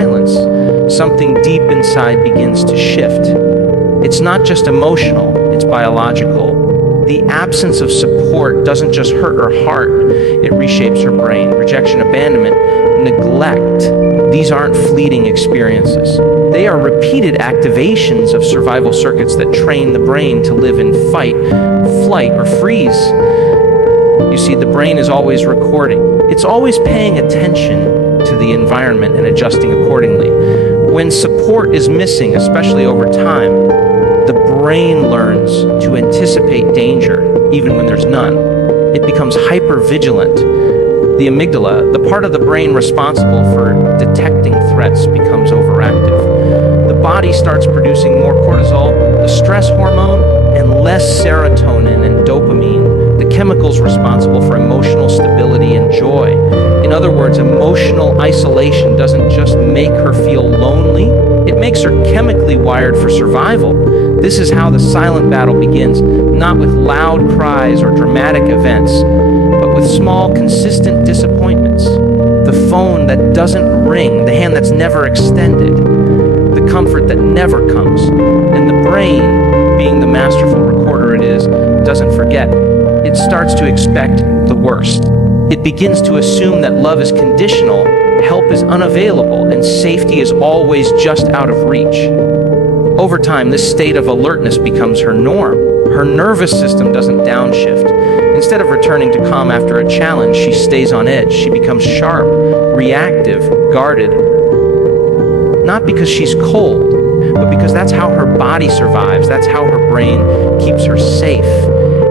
silence, something deep inside begins to shift. It's not just emotional, it's biological. The absence of support doesn't just hurt her heart, it reshapes her brain. Rejection, abandonment, neglect, these aren't fleeting experiences. They are repeated activations of survival circuits that train the brain to live in fight, flight, or freeze. You see, the brain is always recording. It's always paying attention to the environment and adjusting accordingly. When support is missing, especially over time, the brain learns to anticipate danger even when there's none. It becomes hyper-vigilant. The amygdala, the part of the brain responsible for detecting threats, becomes overactive. The body starts producing more cortisol, the stress hormone, and less serotonin and dopamine, the chemicals responsible for emotional stability and joy. In other words, emotional isolation doesn't just make her feel lonely, it makes her chemically wired for survival. This is how the silent battle begins, not with loud cries or dramatic events, but with small, consistent disappointments. The phone that doesn't ring, the hand that's never extended, the comfort that never comes, and the brain, being the masterful recorder it is, doesn't forget. It starts to expect the worst. It begins to assume that love is conditional, help is unavailable, and safety is always just out of reach. Over time, this state of alertness becomes her norm. Her nervous system doesn't downshift. Instead of returning to calm after a challenge, she stays on edge. She becomes sharp, reactive, guarded. Not because she's cold, but because that's how her body survives. That's how her brain keeps her safe.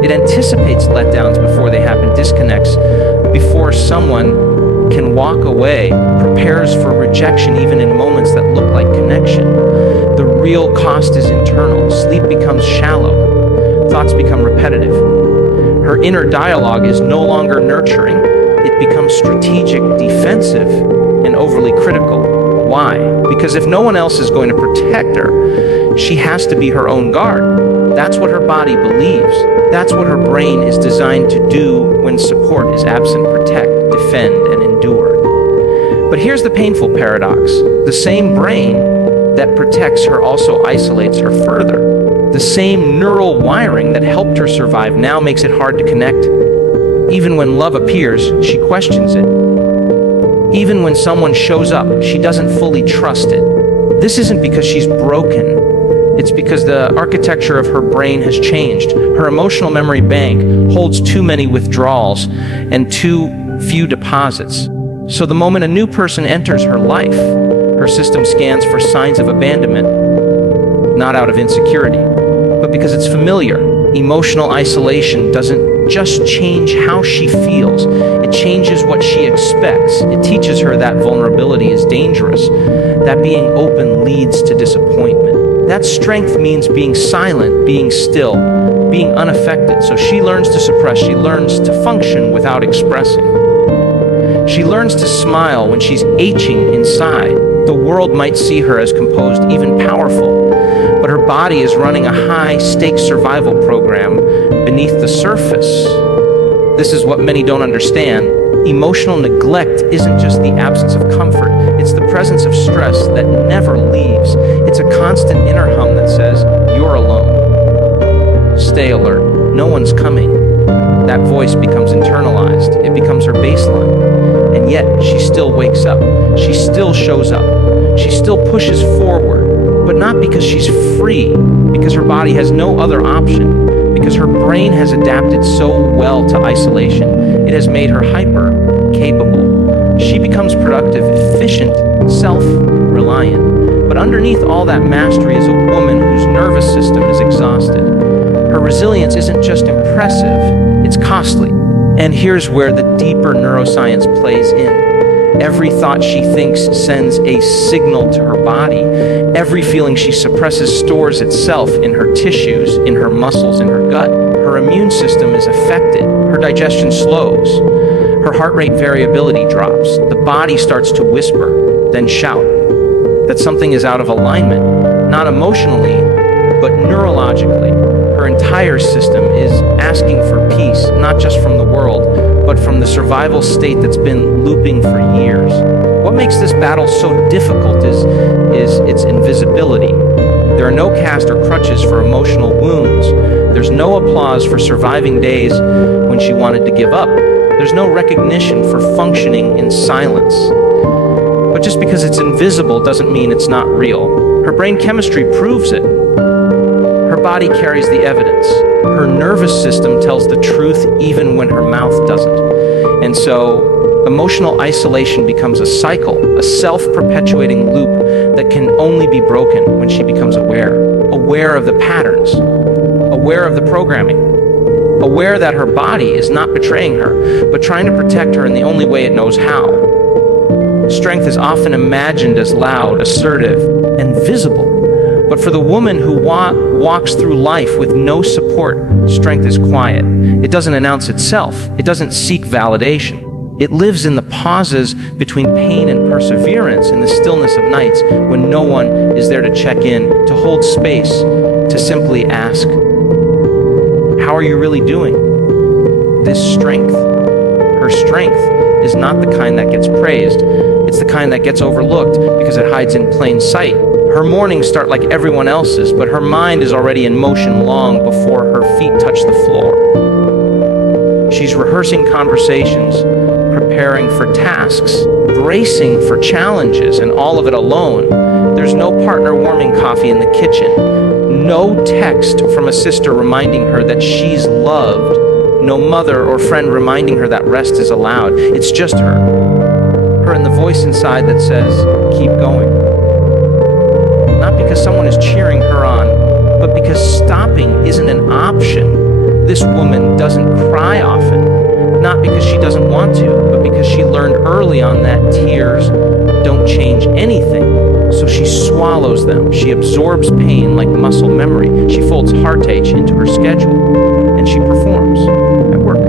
It anticipates letdowns before they happen, disconnects before someone can walk away, prepares for rejection even in moments that look like connection. The real cost is internal. Sleep becomes shallow. Thoughts become repetitive. Her inner dialogue is no longer nurturing. It becomes strategic, defensive, and overly critical. Why? Because if no one else is going to protect her, she has to be her own guard. That's what her body believes. That's what her brain is designed to do when support is absent: protect, defend, and endure. But here's the painful paradox. The same brain that protects her also isolates her further. The same neural wiring that helped her survive now makes it hard to connect. Even when love appears, she questions it. Even when someone shows up, she doesn't fully trust it. This isn't because she's broken. It's because the architecture of her brain has changed. Her emotional memory bank holds too many withdrawals and too few deposits. So the moment a new person enters her life, her system scans for signs of abandonment, not out of insecurity, but because it's familiar. Emotional isolation doesn't just change how she feels, it changes what she expects. It teaches her that vulnerability is dangerous, that being open leads to disappointment. That strength means being silent, being still, being unaffected. So she learns to suppress, she learns to function without expressing. She learns to smile when she's aching inside. The world might see her as composed, even powerful, but her body is running a high-stakes survival program beneath the surface. This is what many don't understand. Emotional neglect isn't just the absence of comfort, it's the presence of stress that never leaves. It's a constant inner hum that says, "You're alone. Stay alert. No one's coming." That voice becomes internalized. It becomes her baseline. And yet, she still wakes up. She still shows up. She still pushes forward. But not because she's free, because her body has no other option. Because her brain has adapted so well to isolation, it has made her hyper-capable. She becomes productive, efficient, self-reliant. But underneath all that mastery is a woman whose nervous system is exhausted. Her resilience isn't just impressive, it's costly. And here's where the deeper neuroscience plays in. Every thought she thinks sends a signal to her body. Every feeling she suppresses stores itself in her tissues, in her muscles, in her gut. Her immune system is affected. Her digestion slows. Her heart rate variability drops. The body starts to whisper, then shout, that something is out of alignment, not emotionally, but neurologically. Her entire system is asking for peace, not just from the world, but from the survival state that's been looping for years. What makes this battle so difficult is its invisibility. There are no cast or crutches for emotional wounds. There's no applause for surviving days when she wanted to give up. There's no recognition for functioning in silence. But just because it's invisible doesn't mean it's not real. Her brain chemistry proves it. Her body carries the evidence. Her nervous system tells the truth even when her mouth doesn't. And so emotional isolation becomes a cycle, a self-perpetuating loop that can only be broken when she becomes aware of the patterns, aware of the programming, aware that her body is not betraying her, but trying to protect her in the only way it knows how. Strength is often imagined as loud, assertive, and visible. But for the woman who walks through life with no support, strength is quiet. It doesn't announce itself. It doesn't seek validation. It lives in the pauses between pain and perseverance, in the stillness of nights when no one is there to check in, to hold space, to simply ask, how are you really doing? This strength, her strength, is not the kind that gets praised. It's the kind that gets overlooked because it hides in plain sight. Her mornings start like everyone else's, but her mind is already in motion long before her feet touch the floor. She's rehearsing conversations, preparing for tasks, bracing for challenges, and all of it alone. There's no partner warming coffee in the kitchen, no text from a sister reminding her that she's loved, no mother or friend reminding her that rest is allowed. It's just her and the voice inside that says, keep going. Not because someone is cheering her on, but because stopping isn't an option. This woman doesn't cry often, not because she doesn't want to, but because she learned early on that tears don't change anything. So she swallows them. She absorbs pain like muscle memory. She folds heartache into her schedule, and she performs at work,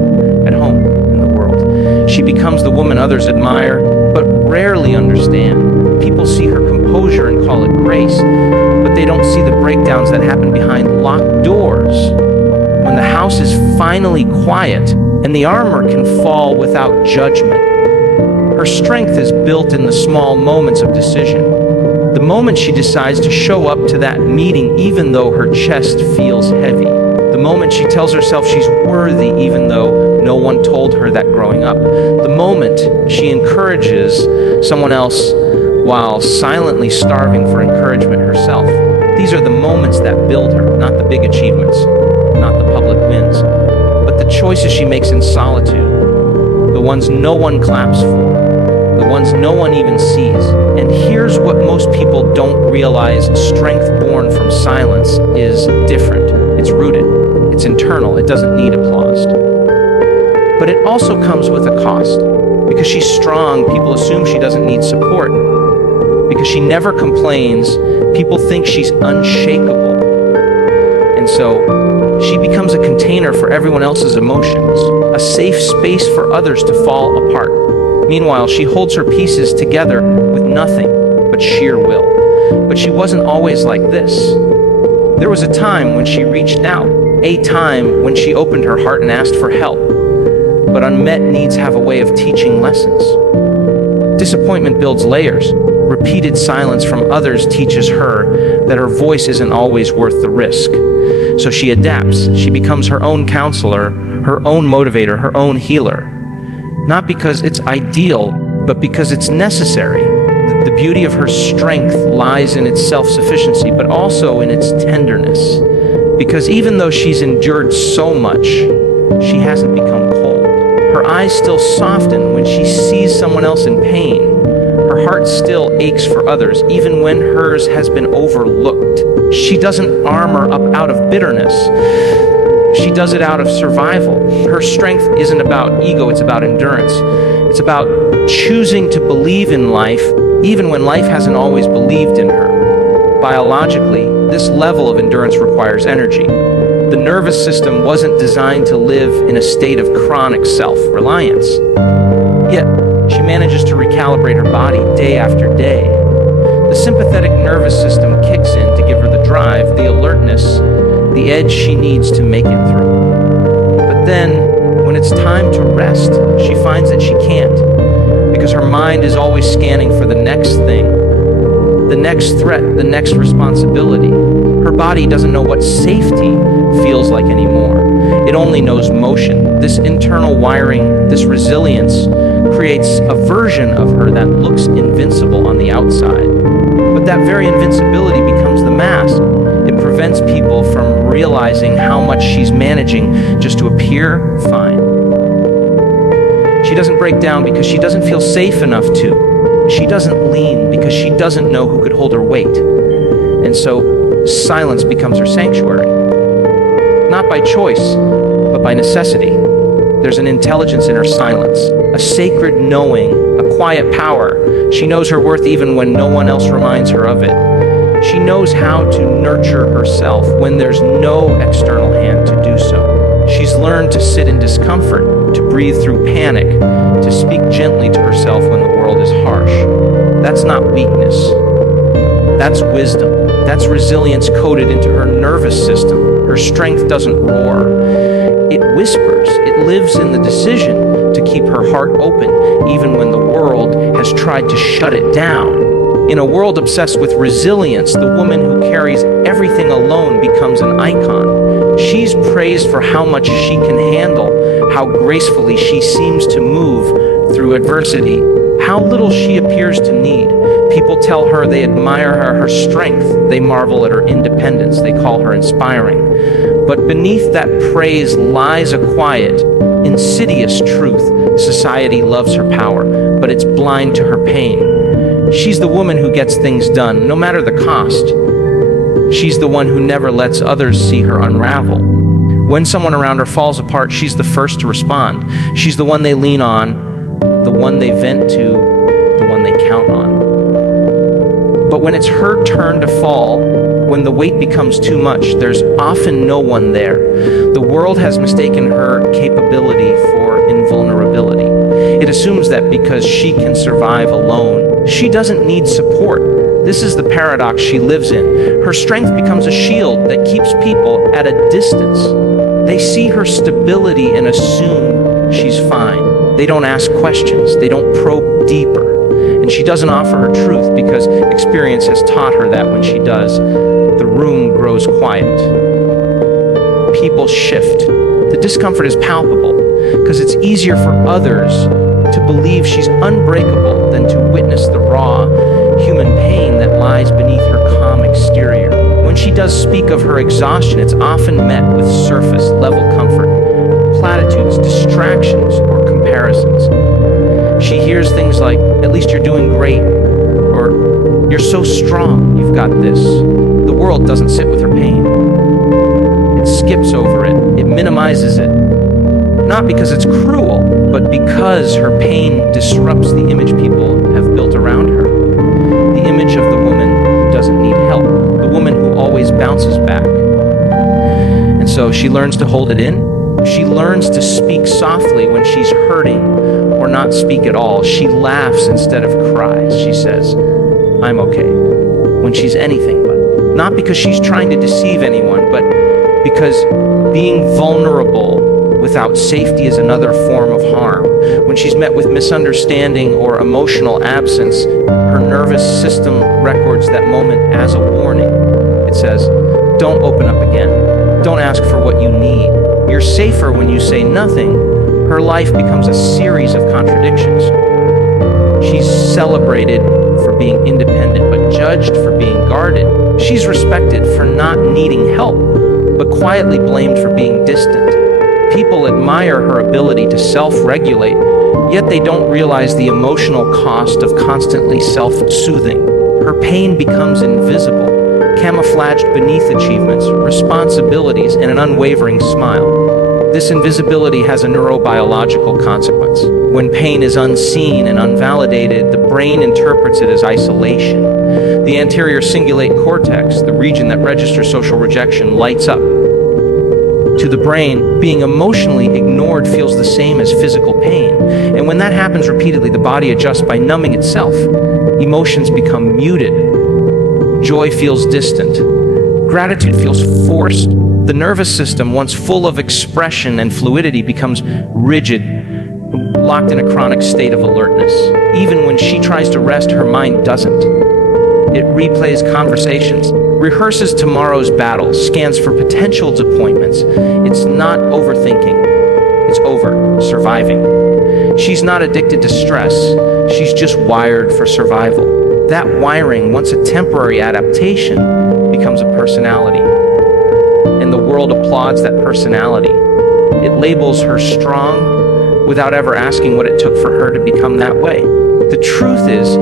at home, in the world. She becomes the woman others admire, but rarely understand. People see her composure and call it grace, but they don't see the breakdowns that happen behind locked doors. When the house is finally quiet and the armor can fall without judgment. Her strength is built in the small moments of decision. The moment she decides to show up to that meeting even though her chest feels heavy. The moment she tells herself she's worthy even though no one told her that growing up. The moment she encourages someone else while silently starving for encouragement herself. These are the moments that build her, not the big achievements, not the public wins, but the choices she makes in solitude, the ones no one claps for, the ones no one even sees. And here's what most people don't realize: strength born from silence is different. It's rooted, it's internal, it doesn't need applause. But it also comes with a cost. Because she's strong, people assume she doesn't need support. Because she never complains, people think she's unshakable. And so she becomes a container for everyone else's emotions, a safe space for others to fall apart. Meanwhile, she holds her pieces together with nothing but sheer will. But she wasn't always like this. There was a time when she reached out, a time when she opened her heart and asked for help. But unmet needs have a way of teaching lessons. Disappointment builds layers. Repeated silence from others teaches her that her voice isn't always worth the risk. So she adapts. She becomes her own counselor, her own motivator, her own healer. Not because it's ideal, but because it's necessary. The beauty of her strength lies in its self-sufficiency, but also in its tenderness. Because even though she's endured so much, she hasn't become cold. Her eyes still soften when she sees someone else in pain. Her heart still aches for others, even when hers has been overlooked. She doesn't armor up out of bitterness. She does it out of survival. Her strength isn't about ego, it's about endurance. It's about choosing to believe in life, even when life hasn't always believed in her. Biologically, this level of endurance requires energy. The nervous system wasn't designed to live in a state of chronic self-reliance. Yet, she manages to recalibrate her body day after day. The sympathetic nervous system kicks in to give her the drive, the alertness, the edge she needs to make it through. But then, when it's time to rest, she finds that she can't. because her mind is always scanning for the next thing, the next threat, the next responsibility. Her body doesn't know what safety feels like anymore. It only knows motion. This internal wiring, this resilience, creates a version of her that looks invincible on the outside. But that very invincibility becomes the mask. It prevents people from realizing how much she's managing just to appear fine. She doesn't break down because she doesn't feel safe enough to. She doesn't lean because she doesn't know who could hold her weight. And so silence becomes her sanctuary. Not by choice, but by necessity. There's an intelligence in her silence, a sacred knowing, a quiet power. She knows her worth even when no one else reminds her of it. She knows how to nurture herself when there's no external hand to do so. She's learned to sit in discomfort, to breathe through panic, to speak gently to herself when the world is harsh. That's not weakness. That's wisdom. That's resilience coded into her nervous system. Her strength doesn't roar. It whispers. It lives in the decision to keep her heart open, even when the world has tried to shut it down. In a world obsessed with resilience, the woman who carries everything alone becomes an icon. She's praised for how much she can handle, how gracefully she seems to move through adversity, how little she appears to need. People tell her they admire her strength. They marvel at her independence. They call her inspiring. But beneath that praise lies a quiet, insidious truth. Society loves her power, but it's blind to her pain. She's the woman who gets things done, no matter the cost. She's the one who never lets others see her unravel. When someone around her falls apart, she's the first to respond. She's the one they lean on, the one they vent to, the one they count on. But when it's her turn to fall, when the weight becomes too much, there's often no one there. The world has mistaken her capability for invulnerability. It assumes that because she can survive alone, she doesn't need support. This is the paradox she lives in. Her strength becomes a shield that keeps people at a distance. They see her stability and assume she's fine. They don't ask questions. They don't probe deeper. And she doesn't offer her truth because experience has taught her that when she does, the room grows quiet. People shift. The discomfort is palpable because it's easier for others to believe she's unbreakable than to witness the raw human pain that lies beneath her calm exterior. When she does speak of her exhaustion, it's often met with surface-level comfort, platitudes, distractions, or comparisons. She hears things like, "At least you're doing great," or "You're so strong, you've got this." The world doesn't sit with her pain. It skips over it. It minimizes it. Not because it's cruel, but because her pain disrupts the image people have built around her. The image of the woman who doesn't need help, the woman who always bounces back. And so she learns to hold it in. She learns to speak softly when she's hurting or not speak at all. She laughs instead of cries. She says, "I'm okay," when she's anything but. Not because she's trying to deceive anyone, but because being vulnerable without safety is another form of harm. When she's met with misunderstanding or emotional absence, her nervous system records that moment as a warning. It says, "Don't open up again. Don't ask for what you need. You're safer when you say nothing." Her life becomes a series of contradictions. She's celebrated for being independent, but judged for being guarded. She's respected for not needing help, but quietly blamed for being distant. People admire her ability to self-regulate, yet they don't realize the emotional cost of constantly self-soothing. Her pain becomes invisible, camouflaged beneath achievements, responsibilities, and an unwavering smile. This invisibility has a neurobiological consequence. When pain is unseen and unvalidated, the brain interprets it as isolation. The anterior cingulate cortex, the region that registers social rejection, lights up. To the brain, being emotionally ignored feels the same as physical pain. And when that happens repeatedly, the body adjusts by numbing itself. Emotions become muted. Joy feels distant. Gratitude feels forced. The nervous system, once full of expression and fluidity, becomes rigid. locked in a chronic state of alertness. Even when she tries to rest, her mind doesn't. It replays conversations, rehearses tomorrow's battles, scans for potential disappointments. It's not overthinking. It's over surviving. She's not addicted to stress. She's just wired for survival. That wiring, once a temporary adaptation, becomes a personality. And the world applauds that personality. It labels her strong without ever asking what it took for her to become that way. The truth is,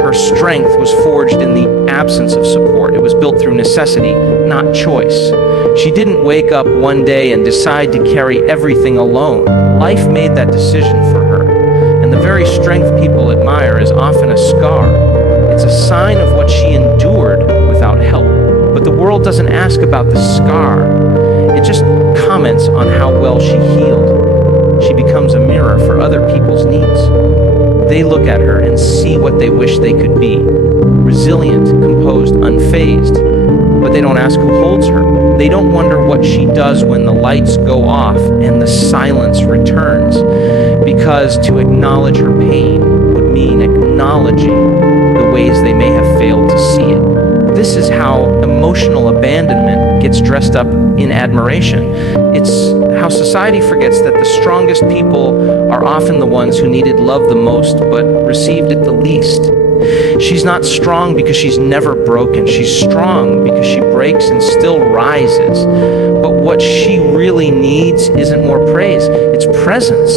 her strength was forged in the absence of support. It was built through necessity, not choice. She didn't wake up one day and decide to carry everything alone. Life made that decision for her. And the very strength people admire is often a scar. It's a sign of what she endured without help. But the world doesn't ask about the scar. It just comments on how well she healed. She becomes a mirror for other people's needs. They look at her and see what they wish they could be. Resilient, composed, unfazed. But they don't ask who holds her. They don't wonder what she does when the lights go off and the silence returns. Because to acknowledge her pain would mean acknowledging the ways they may have failed to see it. This is how emotional abandonment gets dressed up in admiration. It's how society forgets that the strongest people are often the ones who needed love the most but received it the least. She's not strong because she's never broken. She's strong because she breaks and still rises. But what she really needs isn't more praise, it's presence.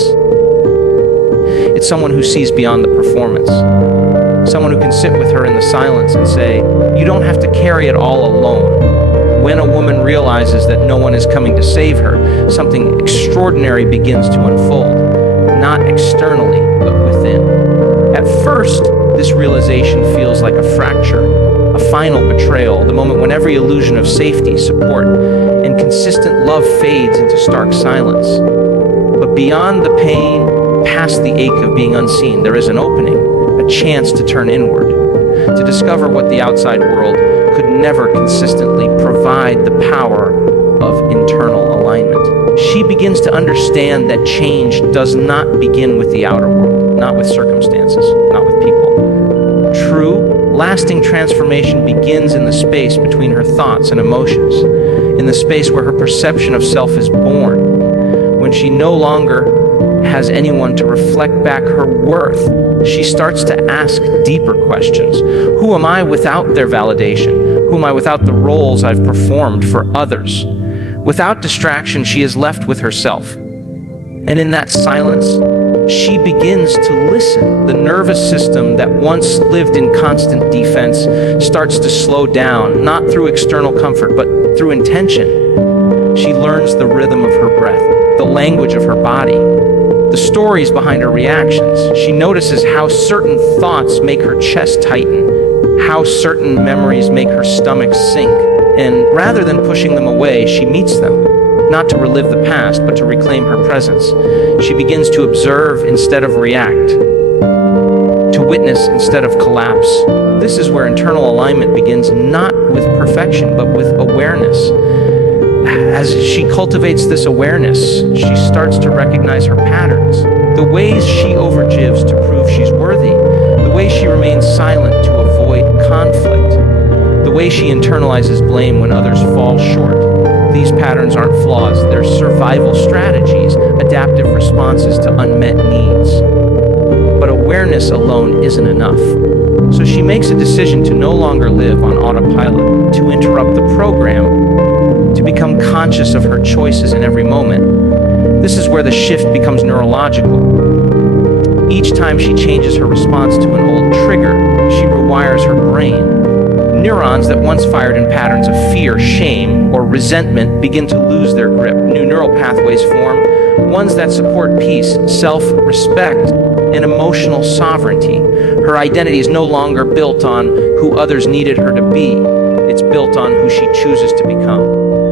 It's someone who sees beyond the performance. Someone who can sit with her in the silence and say, you don't have to carry it all alone. When a woman realizes that no one is coming to save her, something extraordinary begins to unfold, not externally, but within. At first, this realization feels like a fracture, a final betrayal, the moment when every illusion of safety, support, and consistent love fades into stark silence. But beyond the pain, past the ache of being unseen, there is an opening. A chance to turn inward, to discover what the outside world could never consistently provide, the power of internal alignment. She begins to understand that change does not begin with the outer world, not with circumstances, not with people. True, lasting transformation begins in the space between her thoughts and emotions, in the space where her perception of self is born. When she no longer has anyone to reflect back her worth, she starts to ask deeper questions. Who am I without their validation? Who am I without the roles I've performed for others? Without distraction, she is left with herself. And in that silence, she begins to listen. The nervous system that once lived in constant defense starts to slow down, not through external comfort, but through intention. She learns the rhythm of her breath, the language of her body, the stories behind her reactions. She notices how certain thoughts make her chest tighten, how certain memories make her stomach sink. And rather than pushing them away, she meets them, not to relive the past, but to reclaim her presence. She begins to observe instead of react, to witness instead of collapse. This is where internal alignment begins, not with perfection, but with awareness. As she cultivates this awareness, she starts to recognize her patterns, the ways she overgives to prove she's worthy, the way she remains silent to avoid conflict, the way she internalizes blame when others fall short. These patterns aren't flaws, they're survival strategies, adaptive responses to unmet needs. But awareness alone isn't enough. So she makes a decision to no longer live on autopilot, to interrupt the program, to become conscious of her choices in every moment. This is where the shift becomes neurological. Each time she changes her response to an old trigger, she rewires her brain. Neurons that once fired in patterns of fear, shame, or resentment begin to lose their grip. New neural pathways form, ones that support peace, self-respect, and emotional sovereignty. Her identity is no longer built on who others needed her to be. It's built on who she chooses to become.